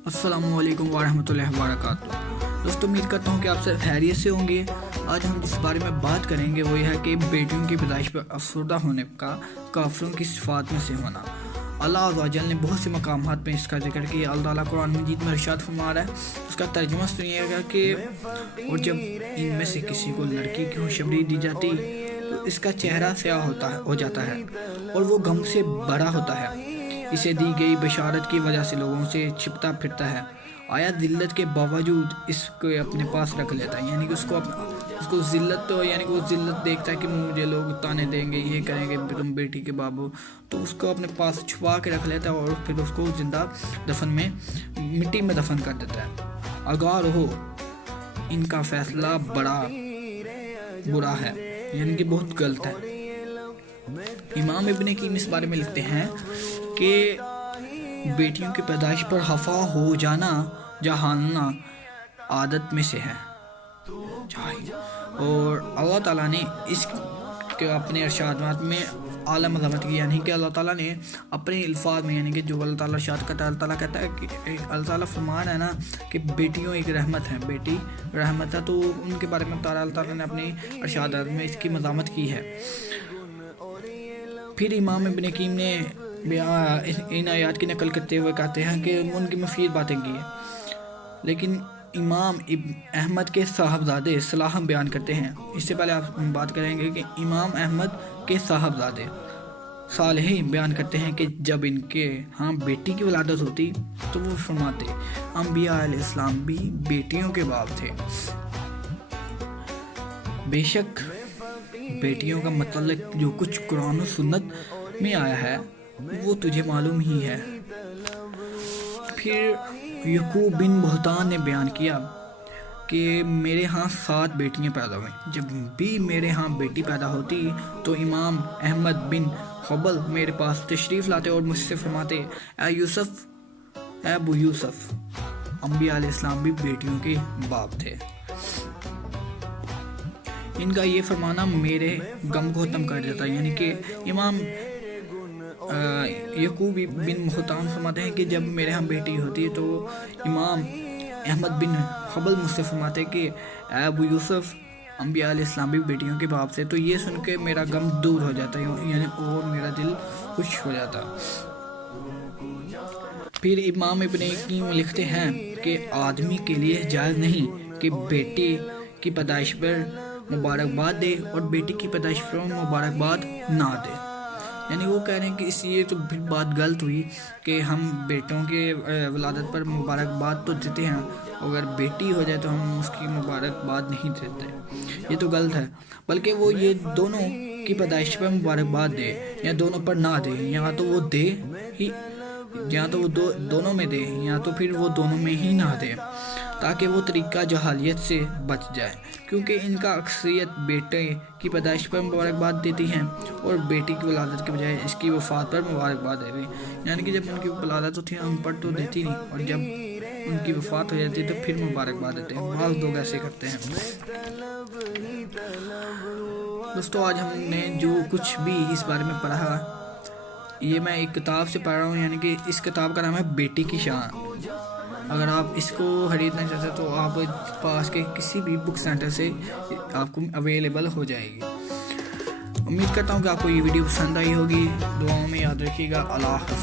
अस्सलामुअलैकुम वरहमतुल्लाहि वबरकातुहू। दोस्तों, उम्मीद करता हूँ कि आप सब खैरियत से होंगे। आज हम जिस बारे में बात करेंगे वो यह है कि बेटियों की पैदाइश पर अफसरदा होने का काफिरों की सिफात में से होना। अल्लाह अज़्ज़ा व जल ने बहुत से मकामात में इसका जिक्र किया। अल्लाह ताला कुरान मजीद में इरशाद फरमा रहा है, उसका तर्जुमा सुनिएगा कि और जब इनमें से किसी को लड़की की खुशखबरी दी जाती तो इसका चेहरा स्याह हो जाता है और वो गम से भरा होता है। इसे दी गई बशारत की वजह से लोगों से छिपता फिरता है। आया जिल्लत के बावजूद इसको अपने पास रख लेता है, यानी कि उसको जिल्लत तो यानी कि वो जिल्लत देखता है कि मुझे लोग ताने देंगे, ये करेंगे तुम बेटी के बाबू, तो उसको अपने पास छुपा के रख लेता है और फिर उसको जिंदा दफन में मिट्टी में दफन कर देता है। आगाह रहो, इनका फैसला बड़ा बुरा है, यानी कि बहुत गलत है। इमाम इब्ने कीम इस बारे में लिखते हैं कि बेटियों की पैदाइश पर खफा हो जाना जहालना आदत में से है, और अल्लाह ताला ने इसके अपने इरशादात में आला मज़म्मत की, यानी कि अल्लाह ताला ने अपने अल्फाज में, यानी कि जो अल्लाह ताला इरशाद करता है, अल्लाह ताला कहता है कि अल्लाह ताला फरमान है ना कि बेटियों एक रहमत है, बेटी रहमत है, तो उनके बारे में अल्लाह ताला ने अपने इरशादात में इसकी मज़म्मत की है। फिर इमाम इब्ने कीम ने इन आयात की नकल करते हुए कहते हैं कि उनकी मुफीद बातें की है, लेकिन इमाम अहमद के साहबजादे सलाह बयान करते हैं। इससे पहले आप बात करेंगे कि इमाम अहमद के साहबजादे सालेह बयान करते हैं कि जब इनके बेटी की वलादत होती तो वो फरमाते अंबिया अलैहिस्सलाम भी बेटियों के बाप थे। बेशक बेटियों का मतलब जो कुछ कुरान और सुन्नत में आया है वो तुझे मालूम ही है। फिर यकूब बिन बुहतान ने बयान किया कि मेरे यहाँ 7 बेटियाँ पैदा हुई। जब भी मेरे यहाँ बेटी पैदा होती तो इमाम अहमद बिन हंबल मेरे पास तशरीफ़ लाते और मुझसे फरमाते, ए यूसुफ, ए अबू यूसुफ, अंबिया अलैहिस्सलाम भी बेटियों के बाप थे। इनका ये फरमाना मेरे गम को ख़त्म कर देता है, यानी कि इमाम यकूब बिन बुहतान फरमाते हैं कि जब मेरे यहाँ बेटी होती है तो इमाम अहमद बिन हंबल मुझसे फरमाते कि अबू यूसुफ, अंबिया अलैहिस्सलाम भी बेटियों के बाप से, तो ये सुन के मेरा गम दूर हो जाता है, यानी और मेरा दिल खुश हो जाता। फिर इमाम इब्ने कीम लिखते हैं कि आदमी के लिए जायज़ नहीं कि बेटी की पैदाइश पर मुबारकबाद दे और बेटी की पैदाइश पर मुबारकबाद ना दे। यानी वो कह रहे हैं कि इसलिए तो फिर बात गलत हुई कि हम बेटों के वलादत पर मुबारकबाद तो देते हैं, अगर बेटी हो जाए तो हम उसकी मुबारकबाद नहीं देते, ये तो गलत है। बल्कि वो ये दोनों की पैदाइश पर मुबारकबाद दे या दोनों पर ना दे, या तो वो दे ही, या तो वो दोनों में दे, या तो फिर वो दोनों में ही ना दे, ताकि वो तरीका जहालियत से बच जाए, क्योंकि इनका अक्सरियत बेटे की पैदाइश पर मुबारकबाद देती हैं और बेटी की वलादत के बजाय इसकी वफात पर मुबारकबाद देती हैं। यानी कि जब उनकी वलादत होती है उन पर तो देती नहीं, और जब उनकी वफात हो जाती है तो फिर मुबारकबाद देते हैं। बाज़ लोग ऐसे करते हैं। दोस्तों, आज हमने जो कुछ भी इस बारे में पढ़ा ये मैं एक किताब से पढ़ रहा हूँ, यानी कि इस किताब का नाम है बेटी की शान। अगर आप इसको खरीदना चाहते हो तो आप पास के किसी भी बुक सेंटर से आपको अवेलेबल हो जाएगी। उम्मीद करता हूँ कि आपको ये वीडियो पसंद आई होगी। दुआओं में याद रखिएगा। अल्लाह हाफ़िज़।